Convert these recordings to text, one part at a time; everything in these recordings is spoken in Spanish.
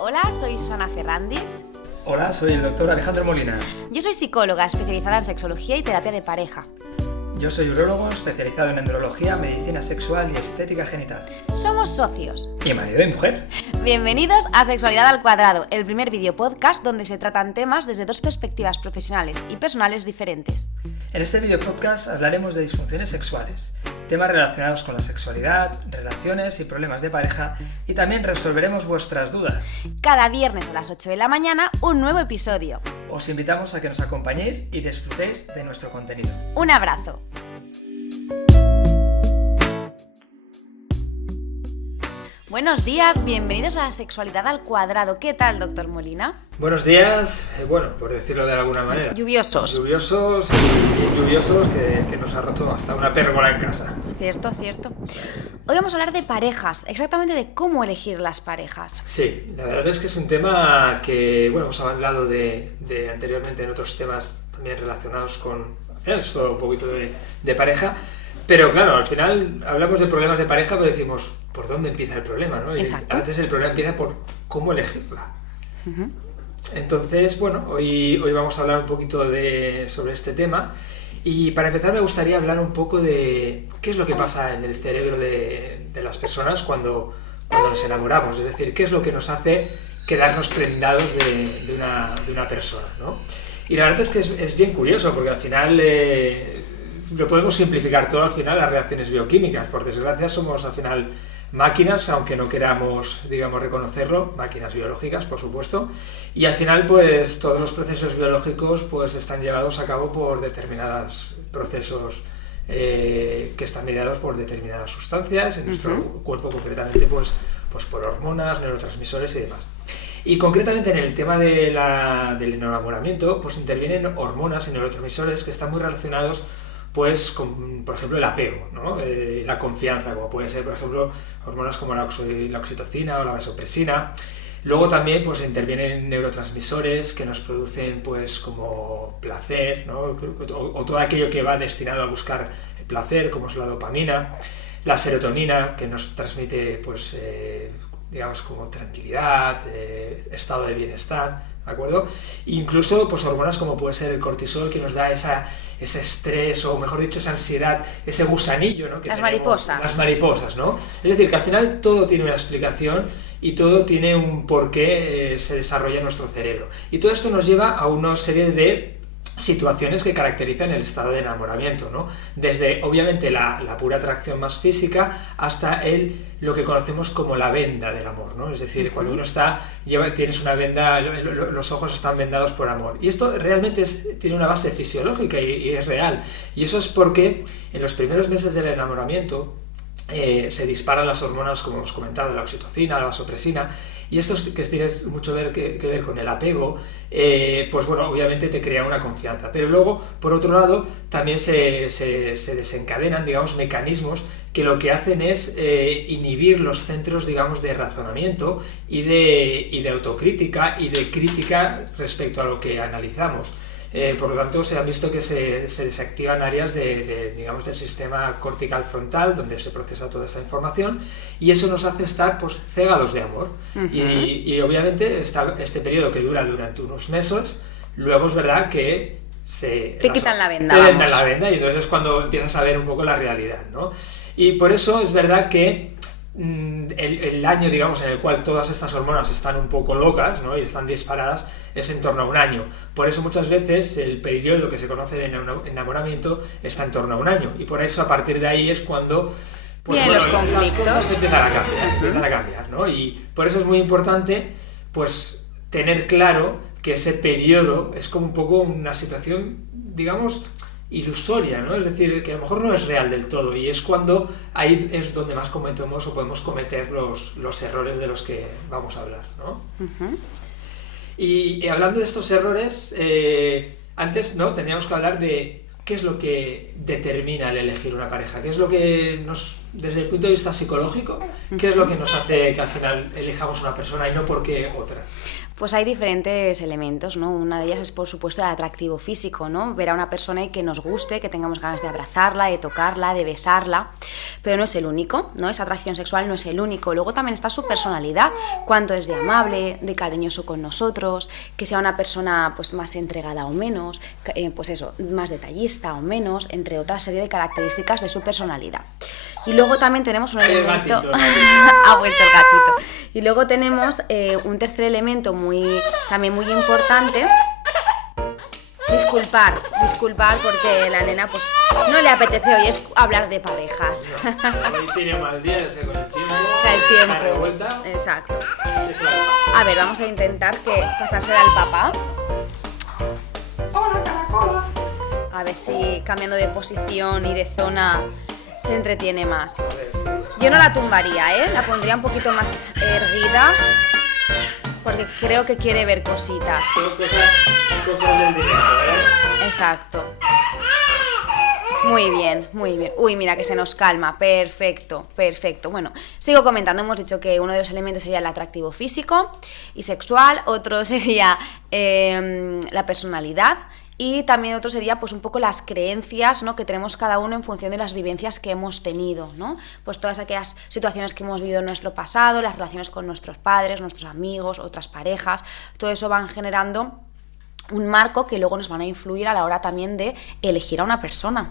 Hola, soy Susana Ferrandis. Hola, soy el doctor Alejandro Molina. Yo soy psicóloga especializada en sexología y terapia de pareja. Yo soy urólogo especializado en andrología, medicina sexual y estética genital. Somos socios. Y marido y mujer. Bienvenidos a Sexualidad al Cuadrado, el primer video podcast donde se tratan temas desde dos perspectivas profesionales y personales diferentes. En este video podcast hablaremos de disfunciones sexuales, temas relacionados con la sexualidad, relaciones y problemas de pareja, y también resolveremos vuestras dudas. Cada viernes a las 8 de la mañana, un nuevo episodio. Os invitamos a que nos acompañéis y disfrutéis de nuestro contenido. Un abrazo. Buenos días, bienvenidos a Sexualidad al Cuadrado. ¿Qué tal, doctor Molina? Buenos días, por decirlo de alguna manera. Lluviosos. Lluviosos y bien lluviosos que nos ha roto hasta una pérgola en casa. Cierto. Hoy vamos a hablar de parejas, exactamente de cómo elegir las parejas. Sí, la verdad es que es un tema que, hemos hablado de anteriormente en otros temas también relacionados con, es todo un poquito de pareja, pero claro, al final hablamos de problemas de pareja, pero decimos, ¿por dónde empieza el problema? ¿No? Exacto. A veces el problema empieza por cómo elegirla. Uh-huh. Entonces, hoy vamos a hablar un poquito sobre este tema. Y para empezar me gustaría hablar un poco de qué es lo que pasa en el cerebro de las personas cuando nos enamoramos. Es decir, qué es lo que nos hace quedarnos prendados de una persona, ¿no? Y la verdad es que es bien curioso, porque al final lo podemos simplificar todo al final a reacciones bioquímicas. Por desgracia somos al final máquinas, aunque no queramos, reconocerlo, máquinas biológicas, por supuesto, y al final, pues, todos los procesos biológicos, pues, están llevados a cabo por determinados procesos que están mediados por determinadas sustancias, en nuestro cuerpo concretamente, pues por hormonas, neurotransmisores y demás. Y concretamente en el tema del enamoramiento, pues intervienen hormonas y neurotransmisores que están muy relacionados pues con, por ejemplo, el apego, ¿no? La confianza, como puede ser, por ejemplo, hormonas como la oxitocina o la vasopresina. Luego también pues intervienen neurotransmisores que nos producen pues como placer, ¿no? o todo aquello que va destinado a buscar el placer, como es la dopamina, la serotonina, que nos transmite pues como tranquilidad, estado de bienestar, ¿de acuerdo? Incluso pues hormonas como puede ser el cortisol, que nos da ese estrés, o mejor dicho, esa ansiedad, ese gusanillo, ¿no? Las mariposas. Las mariposas, ¿no? Es decir, que al final todo tiene una explicación y todo tiene un porqué se desarrolla en nuestro cerebro. Y todo esto nos lleva a una serie de situaciones que caracterizan el estado de enamoramiento, ¿no? Desde, obviamente, la pura atracción más física hasta lo que conocemos como la venda del amor, ¿no? Es decir, cuando uno tienes una venda, los ojos están vendados por amor. Y esto realmente tiene una base fisiológica y es real. Y eso es porque en los primeros meses del enamoramiento se disparan las hormonas, como hemos comentado, la oxitocina, la vasopresina, y esto que tiene mucho que ver con el apego, obviamente te crea una confianza. Pero luego, por otro lado, también se desencadenan, mecanismos que lo que hacen es inhibir los centros, de razonamiento y de autocrítica y de crítica respecto a lo que analizamos. Por lo tanto, se han visto que se desactivan áreas del sistema cortical frontal, donde se procesa toda esta información, y eso nos hace estar pues cegados de amor. Uh-huh. Y obviamente este periodo que dura durante unos meses, luego es verdad que te quitan la venda. Te quitan la venda, y entonces es cuando empiezas a ver un poco la realidad, ¿no? Y por eso es verdad que el año, en el cual todas estas hormonas están un poco locas, ¿no? Y están disparadas, es en torno a un año. Por eso muchas veces el periodo que se conoce de enamoramiento está en torno a un año, y por eso a partir de ahí es cuando los conflictos, las cosas empiezan a cambiar, ¿no? Y por eso es muy importante pues tener claro que ese periodo es como un poco una situación, ilusoria, ¿no? Es decir, que a lo mejor no es real del todo, y es cuando ahí es donde más cometemos o podemos cometer los errores de los que vamos a hablar, ¿no? Uh-huh. Y hablando de estos errores, antes, ¿no?, tendríamos que hablar de qué es lo que determina el elegir una pareja, qué es lo que nos desde el punto de vista psicológico, ¿qué es lo que nos hace que al final elijamos una persona y no por qué otra? Pues hay diferentes elementos, ¿no? Una de ellas es, por supuesto, el atractivo físico, ¿no? Ver a una persona y que nos guste, que tengamos ganas de abrazarla, de tocarla, de besarla, pero no es el único, ¿no? Esa atracción sexual no es el único. Luego también está su personalidad, cuánto es de amable, de cariñoso con nosotros, que sea una persona pues más entregada o menos, pues eso, más detallista o menos, entre otra serie de características de su personalidad. Y luego también tenemos un elemento... Gatito, ha vuelto el gatito. Y luego tenemos un tercer elemento también muy importante. Disculpar porque la nena pues no le apetece hoy hablar de parejas. No, tiene mal día ese con el tiempo. El tiempo. La revuelta. Exacto. A ver, vamos a intentar pasársela al papá. Hola, caracola. A ver si cambiando de posición y de zona se entretiene más. A ver, sí. Yo no la tumbaría, la pondría un poquito más erguida porque creo que quiere ver cositas. Son cosas del directo, Exacto. Muy bien, muy bien. Uy, mira que se nos calma. Perfecto. Bueno, sigo comentando. Hemos dicho que uno de los elementos sería el atractivo físico y sexual. Otro sería la personalidad. Y también otro sería pues un poco las creencias, ¿no?, que tenemos cada uno en función de las vivencias que hemos tenido, ¿no? Pues todas aquellas situaciones que hemos vivido en nuestro pasado, las relaciones con nuestros padres, nuestros amigos, otras parejas, todo eso van generando un marco que luego nos van a influir a la hora también de elegir a una persona.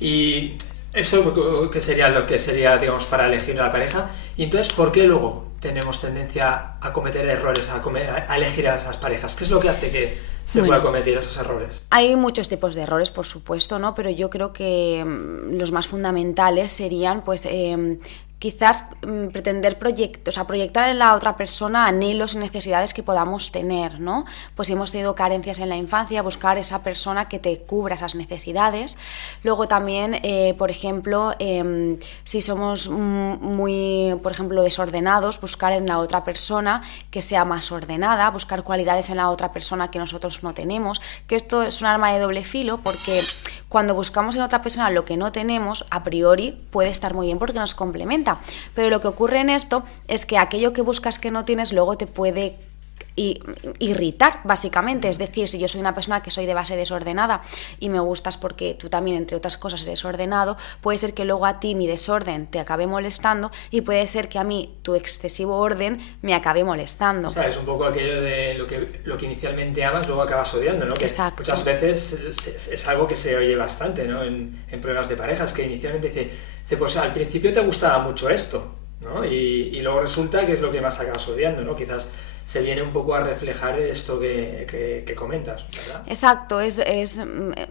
Y eso que sería lo que sería, digamos, para elegir a la pareja. Y entonces, ¿por qué luego tenemos tendencia a cometer errores, a elegir a esas parejas? ¿Qué es lo que hace que se pueda cometer esos errores? Hay muchos tipos de errores, por supuesto, ¿no? Pero yo creo que los más fundamentales serían, pues, quizás pretender proyectar en la otra persona anhelos y necesidades que podamos tener, ¿no? Pues si hemos tenido carencias en la infancia, buscar esa persona que te cubra esas necesidades. Luego también, por ejemplo, si somos muy, por ejemplo, desordenados, buscar en la otra persona que sea más ordenada, buscar cualidades en la otra persona que nosotros no tenemos, que esto es un arma de doble filo porque cuando buscamos en otra persona lo que no tenemos, a priori puede estar muy bien porque nos complementa. Pero lo que ocurre en esto es que aquello que buscas que no tienes luego te puede irritar, básicamente. Es decir, si yo soy una persona que soy de base desordenada y me gustas porque tú también, entre otras cosas, eres ordenado, puede ser que luego a ti mi desorden te acabe molestando y puede ser que a mí tu excesivo orden me acabe molestando. O sea, es un poco aquello de lo que inicialmente amas, luego acabas odiando, ¿no? Que Exacto. Muchas veces es algo que se oye bastante, ¿no? En problemas de parejas, que inicialmente dice, pues al principio te gustaba mucho esto, ¿no? Y luego resulta que es lo que más acabas odiando, ¿no? Quizás se viene un poco a reflejar esto que comentas, ¿verdad? Exacto, es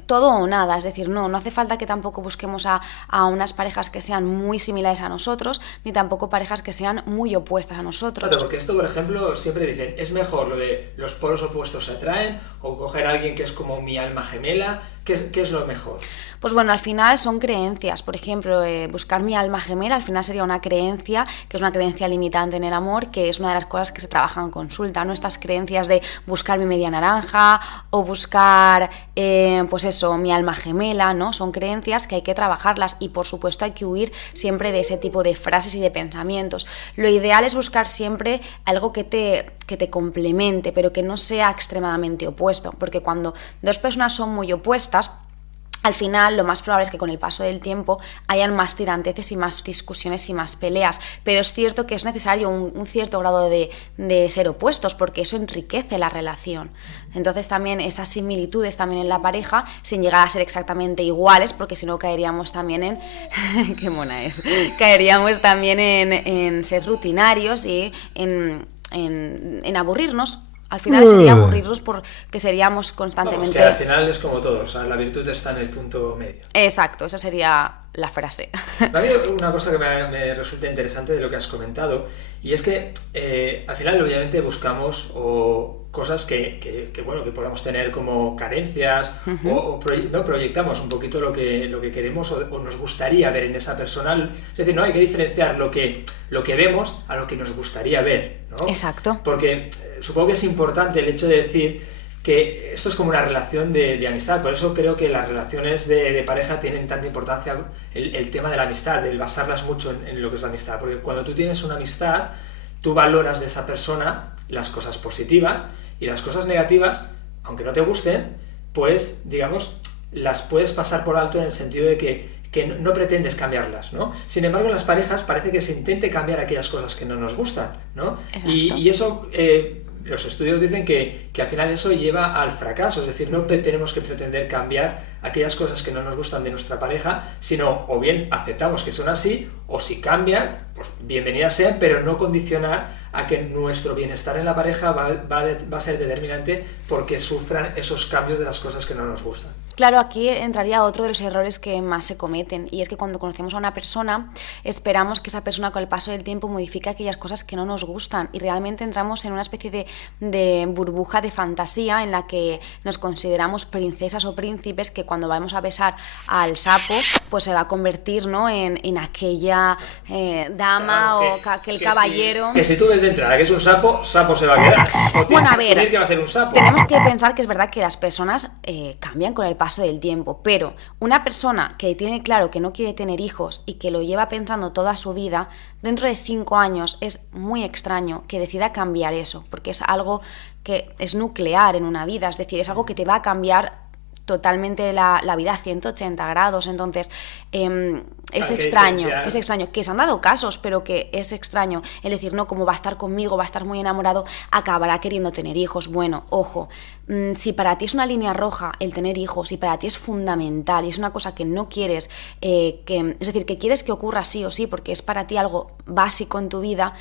todo o nada, es decir, no hace falta que tampoco busquemos a unas parejas que sean muy similares a nosotros, ni tampoco parejas que sean muy opuestas a nosotros. Claro, porque esto, por ejemplo, siempre dicen, es mejor lo de los polos opuestos se atraen, o coger a alguien que es como mi alma gemela. ¿Qué es lo mejor? Pues bueno, al final son creencias. Por ejemplo, buscar mi alma gemela al final sería una creencia, que es una creencia limitante en el amor, que es una de las cosas que se trabajan en consulta, ¿no? Estas creencias de buscar mi media naranja o buscar, pues eso, mi alma gemela, ¿no? Son creencias que hay que trabajarlas y, por supuesto, hay que huir siempre de ese tipo de frases y de pensamientos. Lo ideal es buscar siempre algo que te complemente, pero que no sea extremadamente opuesto, porque cuando dos personas son muy opuestas, al final lo más probable es que con el paso del tiempo hayan más tiranteces y más discusiones y más peleas, pero es cierto que es necesario un cierto grado de ser opuestos porque eso enriquece la relación. Entonces también esas similitudes también en la pareja, sin llegar a ser exactamente iguales, porque si no caeríamos también en qué mona es, caeríamos también en ser rutinarios y en aburrirnos. Al final sería aburrirnos porque seríamos constantemente... Vamos, que al final es como todo, o sea, la virtud está en el punto medio. Exacto, esa sería la frase. Me ha habido una cosa que me resulta interesante de lo que has comentado, y es que al final obviamente buscamos cosas que podamos tener como carencias, uh-huh. No proyectamos un poquito lo que queremos o nos gustaría ver en esa persona. Es decir, no hay que diferenciar lo que vemos a lo que nos gustaría ver, ¿no? Exacto. Porque supongo que es importante el hecho de decir que esto es como una relación de amistad. Por eso creo que las relaciones de pareja tienen tanta importancia el tema de la amistad, el basarlas mucho en lo que es la amistad. Porque cuando tú tienes una amistad, tú valoras de esa persona las cosas positivas y las cosas negativas, aunque no te gusten, pues, digamos, las puedes pasar por alto en el sentido de que no pretendes cambiarlas, ¿no? Sin embargo, en las parejas parece que se intente cambiar aquellas cosas que no nos gustan, ¿no? Y eso, los estudios dicen que al final eso lleva al fracaso, es decir, no tenemos que pretender cambiar aquellas cosas que no nos gustan de nuestra pareja, sino o bien aceptamos que son así, o si cambian, pues bienvenidas sean, pero no condicionar a que nuestro bienestar en la pareja va a ser determinante porque sufran esos cambios de las cosas que no nos gustan. Claro, aquí entraría otro de los errores que más se cometen, y es que cuando conocemos a una persona esperamos que esa persona con el paso del tiempo modifique aquellas cosas que no nos gustan, y realmente entramos en una especie de burbuja de fantasía en la que nos consideramos princesas o príncipes que cuando vamos a besar al sapo pues se va a convertir, ¿no?, en aquella dama, o aquel caballero. Que si tú ves de entrada que es un sapo, sapo se va a quedar. O bueno, a ver, que va a ser un sapo. Tenemos que pensar que es verdad que las personas cambian con el paso del tiempo, pero una persona que tiene claro que no quiere tener hijos y que lo lleva pensando toda su vida, dentro de 5 años es muy extraño que decida cambiar eso, porque es algo que es nuclear en una vida, es decir, es algo que te va a cambiar totalmente la vida a 180 grados, entonces es extraño, que se han dado casos, pero que es extraño el decir, no, como va a estar conmigo, va a estar muy enamorado, acabará queriendo tener hijos. Bueno, ojo, si para ti es una línea roja el tener hijos, si para ti es fundamental y es una cosa que no quieres, es decir, que quieres que ocurra sí o sí, porque es para ti algo básico en tu vida,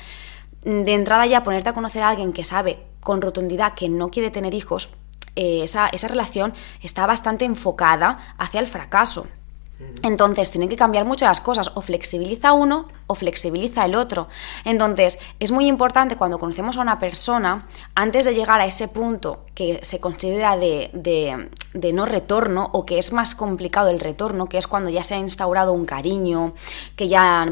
de entrada ya ponerte a conocer a alguien que sabe con rotundidad que no quiere tener hijos, esa relación está bastante enfocada hacia el fracaso. Entonces tienen que cambiar mucho las cosas, o flexibiliza uno o flexibiliza el otro. Entonces es muy importante cuando conocemos a una persona, antes de llegar a ese punto que se considera de no retorno, o que es más complicado el retorno, que es cuando ya se ha instaurado un cariño, que ya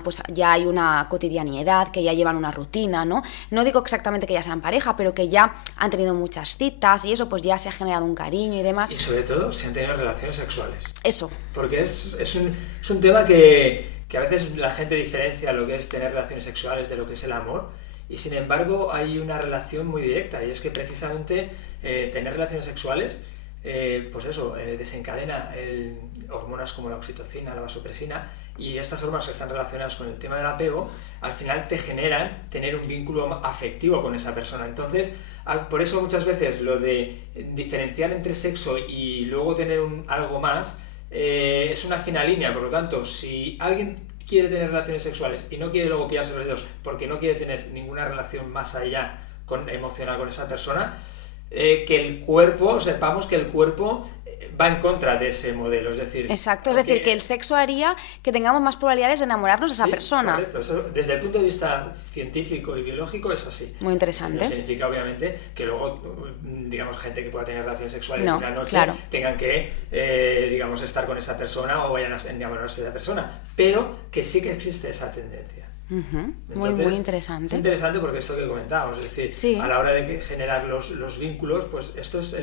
hay una cotidianidad, que ya llevan una rutina, ¿no? No digo exactamente que ya sean pareja, pero que ya han tenido muchas citas y eso, pues ya se ha generado un cariño y demás. Y sobre todo si han tenido relaciones sexuales. Eso. Porque es un tema que a veces la gente diferencia lo que es tener relaciones sexuales de lo que es el amor, y sin embargo hay una relación muy directa, y es que precisamente tener relaciones sexuales pues eso, desencadena hormonas como la oxitocina, la vasopresina, y estas hormonas que están relacionadas con el tema del apego al final te generan tener un vínculo afectivo con esa persona. Entonces, por eso muchas veces lo de diferenciar entre sexo y luego tener algo más es una fina línea. Por lo tanto, si alguien quiere tener relaciones sexuales y no quiere luego pillarse los dedos porque no quiere tener ninguna relación más allá emocional con esa persona, que el cuerpo, sepamos que el cuerpo va en contra de ese modelo, es decir... Exacto, es decir, que el sexo haría que tengamos más probabilidades de enamorarnos de esa persona. Correcto, eso, desde el punto de vista científico y biológico es así. Muy interesante. No significa, obviamente, que luego, digamos, gente que pueda tener relaciones sexuales de una noche tengan que, digamos, estar con esa persona o vayan a enamorarse de esa persona, pero que sí que existe esa tendencia. Uh-huh. Entonces, muy interesante. Es interesante porque esto que comentábamos, es decir, a la hora de generar los vínculos, pues esto es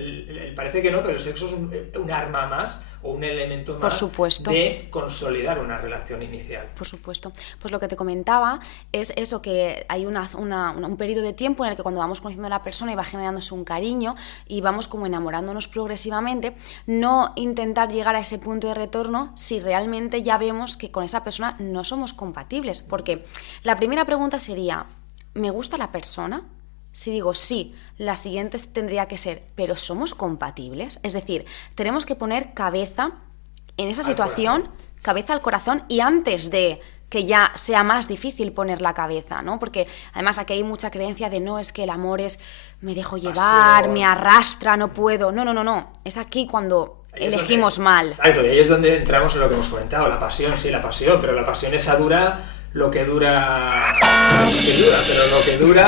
parece que no, pero el sexo es un arma más o un elemento más, por supuesto, de consolidar una relación inicial. Por supuesto. Pues lo que te comentaba es eso, que hay un periodo de tiempo en el que cuando vamos conociendo a la persona y va generándose un cariño y vamos como enamorándonos progresivamente, no intentar llegar a ese punto de retorno si realmente ya vemos que con esa persona no somos compatibles, porque la primera pregunta sería, ¿me gusta la persona? Si digo sí, la siguiente tendría que ser, ¿pero somos compatibles? Es decir, tenemos que poner cabeza en esa situación, cabeza al corazón, y antes de que ya sea más difícil poner la cabeza, ¿no? Porque además aquí hay mucha creencia de no, es que el amor es me dejo llevar, me arrastra, no puedo. No. Es aquí cuando elegimos mal. Exacto, y ahí es donde entramos en lo que hemos comentado, la pasión, sí, la pasión, pero la pasión esa dura... lo que dura,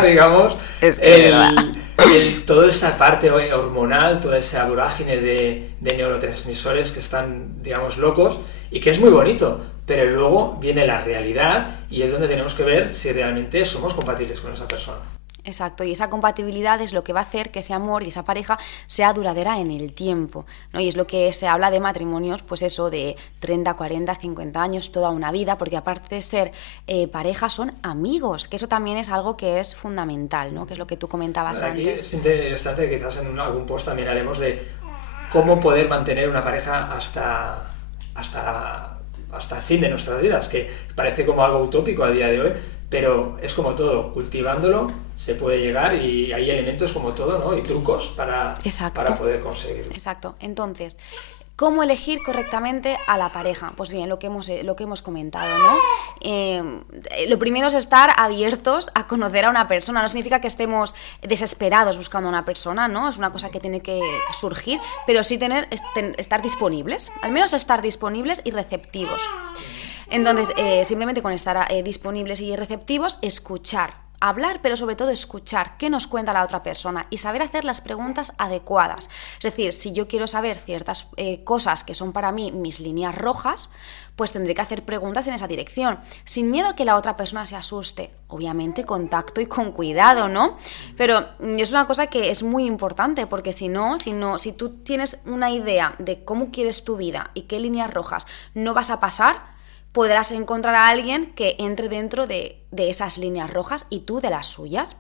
digamos, es toda esa parte hormonal, toda esa vorágine de neurotransmisores que están, digamos, locos, y que es muy bonito, pero luego viene la realidad y es donde tenemos que ver si realmente somos compatibles con esa persona. Exacto, y esa compatibilidad es lo que va a hacer que ese amor y esa pareja sea duradera en el tiempo, ¿no? Y es lo que se habla de matrimonios, pues eso, de 30, 40, 50 años, toda una vida, porque aparte de ser pareja, son amigos, que eso también es algo que es fundamental, ¿no? Que es lo que tú comentabas aquí antes. Es interesante, quizás en algún post también haremos de cómo poder mantener una pareja hasta el fin de nuestras vidas, que parece como algo utópico a día de hoy, pero es como todo, cultivándolo se puede llegar y hay elementos como todo, ¿no? Y trucos para poder conseguirlo. Exacto. Entonces, ¿cómo elegir correctamente a la pareja? Pues bien, lo que hemos comentado, ¿no? Lo primero es estar abiertos a conocer a una persona. No significa que estemos desesperados buscando a una persona, ¿no? Es una cosa que tiene que surgir, pero sí estar disponibles. Al menos estar disponibles y receptivos. Entonces, simplemente con estar disponibles y receptivos, escuchar. Hablar, pero sobre todo escuchar qué nos cuenta la otra persona y saber hacer las preguntas adecuadas. Es decir, si yo quiero saber ciertas cosas que son para mí mis líneas rojas, pues tendré que hacer preguntas en esa dirección, sin miedo a que la otra persona se asuste. Obviamente con tacto y con cuidado, ¿no? Pero es una cosa que es muy importante, porque si tú tienes una idea de cómo quieres tu vida y qué líneas rojas no vas a pasar, podrás encontrar a alguien que entre dentro de esas líneas rojas y tú de las suyas.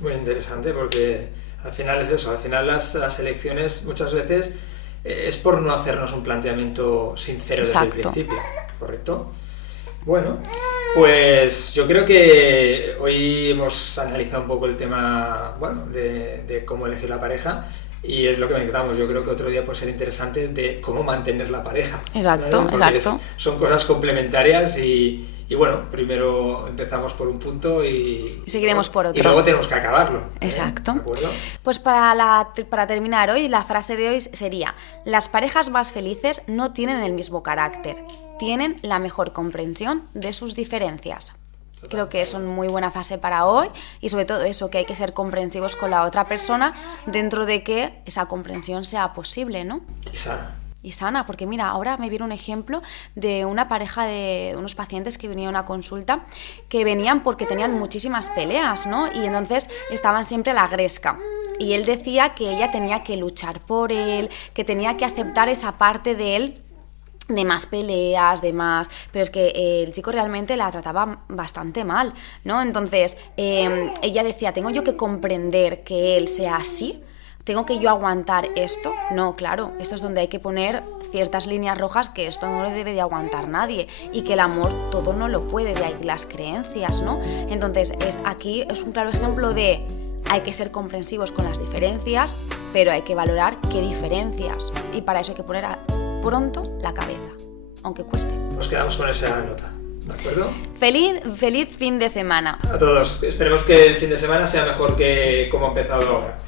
Muy interesante, porque al final es eso, al final las elecciones muchas veces es por no hacernos un planteamiento sincero desde el principio, ¿correcto? Bueno, pues yo creo que hoy hemos analizado un poco el tema, bueno, de cómo elegir la pareja. Y es lo que me quedamos. Yo creo que otro día puede ser interesante de cómo mantener la pareja. Exacto, porque exacto. Son cosas complementarias y bueno, primero empezamos por un punto y seguiremos por otro. Y luego tenemos que acabarlo. Exacto. ¿De acuerdo? Pues para terminar hoy, la frase de hoy sería: las parejas más felices no tienen el mismo carácter, tienen la mejor comprensión de sus diferencias. Creo que es una muy buena frase para hoy y sobre todo eso, que hay que ser comprensivos con la otra persona dentro de que esa comprensión sea posible, ¿no? Y sana, porque mira, ahora me viene un ejemplo de una pareja de unos pacientes que vinieron a consulta, que venían porque tenían muchísimas peleas, ¿no? Y entonces estaban siempre a la gresca. Y él decía que ella tenía que luchar por él, que tenía que aceptar esa parte de él, de más peleas, de más... Pero es que el chico realmente la trataba bastante mal, ¿no? Entonces, ella decía, ¿tengo yo que comprender que él sea así? ¿Tengo que yo aguantar esto? No, claro, esto es donde hay que poner ciertas líneas rojas, que esto no le debe de aguantar nadie y que el amor todo no lo puede, de ahí las creencias, ¿no? Entonces, aquí es un claro ejemplo de... Hay que ser comprensivos con las diferencias, pero hay que valorar qué diferencias. Y para eso hay que poner pronto la cabeza, aunque cueste. Nos quedamos con esa nota, ¿de acuerdo? Feliz fin de semana. A todos. Esperemos que el fin de semana sea mejor que como ha empezado ahora.